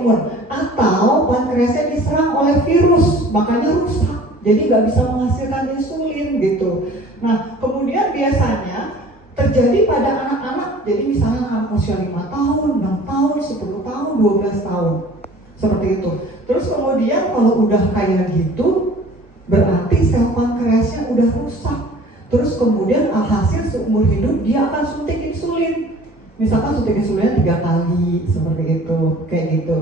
autoimun, atau pankreasnya diserang oleh virus, makanya rusak, jadi nggak bisa menghasilkan insulin gitu. Nah, kemudian biasanya terjadi pada anak-anak, jadi misalnya anak usia 5 tahun, 6 tahun, 10 tahun, 12 tahun, seperti itu. Terus kemudian kalau udah kayak gitu, berarti sel pankreasnya udah rusak. Terus kemudian alhasil seumur hidup dia akan suntik insulin. Misalkan suntik insulinnya 3 kali, seperti itu, kayak gitu.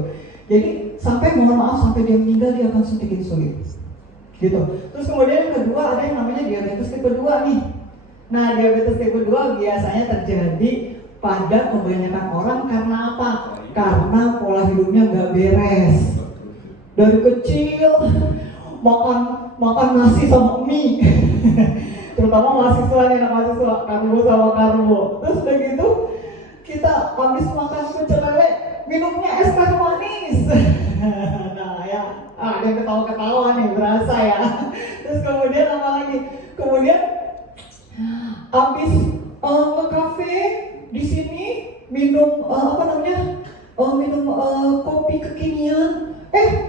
Jadi sampai mohon maaf sampai dia meninggal dia akan suntik insulin. Gitu. Terus kemudian yang kedua ada yang namanya diabetes tipe 2 nih. Nah, diabetes tipe 2 biasanya terjadi pada kebanyakan orang karena apa? Karena pola hidupnya nggak beres. Dari kecil makan nasi sama mie. Terutama mahasiswa nih, anak mahasiswa, karbo sama karbo. Terus udah gitu kita habis makan pecel lele minumnya es teh manis. Nah ya, ada yang ketawa-ketawa nih, berasa ya. Terus kemudian apa lagi? Kemudian habis ke kafe di sini minum minum kopi kekinian.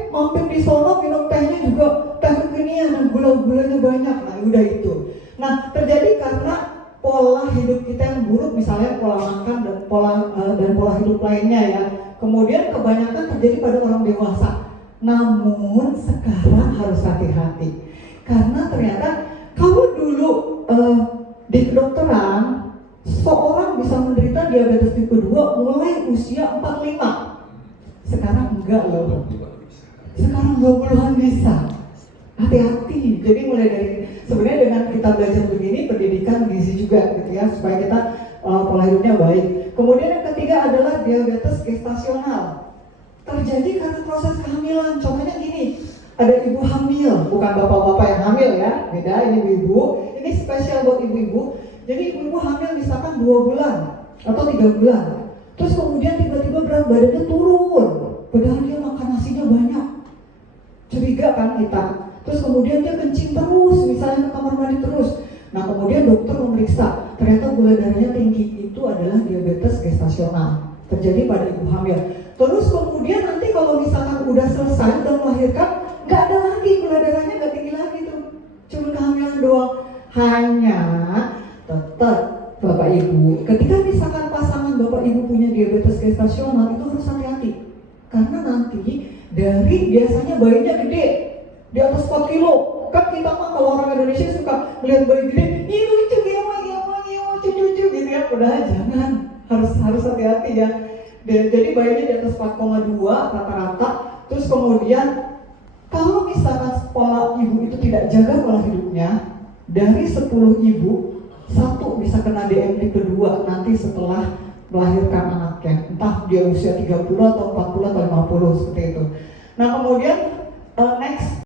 Mampir di sono minum tehnya juga teh kekinian dan gula-gulanya banyak. Nah udah itu. Nah terjadi karena pola hidup kita yang buruk, misalnya pola makan dan pola hidup lainnya ya. Kemudian kebanyakan terjadi pada orang dewasa. Namun sekarang harus hati-hati karena ternyata kalau dulu di kedokteran seorang bisa menderita diabetes tipe 2 mulai usia 45. Sekarang enggak loh. Sekarang 20-an bisa. Hati-hati. Jadi mulai dari sebenarnya dengan kita belajar begini, pendidikan gizi juga gitu ya, supaya kita pola hidupnya baik. Kemudian yang ketiga adalah diabetes gestasional. Terjadi karena proses kehamilan. Contohnya gini, ada ibu hamil, bukan bapak-bapak yang hamil ya, beda, ini ibu-ibu. Ini spesial buat ibu-ibu. Jadi ibu hamil misalkan 2 bulan atau 3 bulan. Terus kemudian tiba-tiba berat badannya turun, padahal dia makan nasinya banyak. Curiga kan kita. Terus kemudian dia kencing terus, misalnya ke kamar mandi terus. Nah kemudian dokter memeriksa, ternyata gula darahnya tinggi. Itu adalah diabetes gestasional, terjadi pada ibu hamil. Terus kemudian nanti kalau misalkan udah selesai, udah melahirkan, nggak ada lagi, gula darahnya nggak tinggi lagi tuh, cuma kehamilan doang. Hanya tetap Bapak Ibu, ketika misalkan pasangan Bapak Ibu punya diabetes gestasional, itu harus hati-hati. Karena nanti dari biasanya bayinya gede, di atas 4 kilo. Kan kita mah kalau orang Indonesia suka melihat bayi gede, ih lucu, cucu gitu ya. Udah jangan, harus hati-hati ya. Jadi bayinya di atas 4,2 rata-rata. Terus kemudian kalau misalkan pola ibu itu tidak jaga pola hidupnya, dari 10 ibu, 1 bisa kena DM tipe 2 nanti setelah melahirkan anaknya. Entah dia usia 30 atau 40 atau 50 seperti itu. Nah kemudian next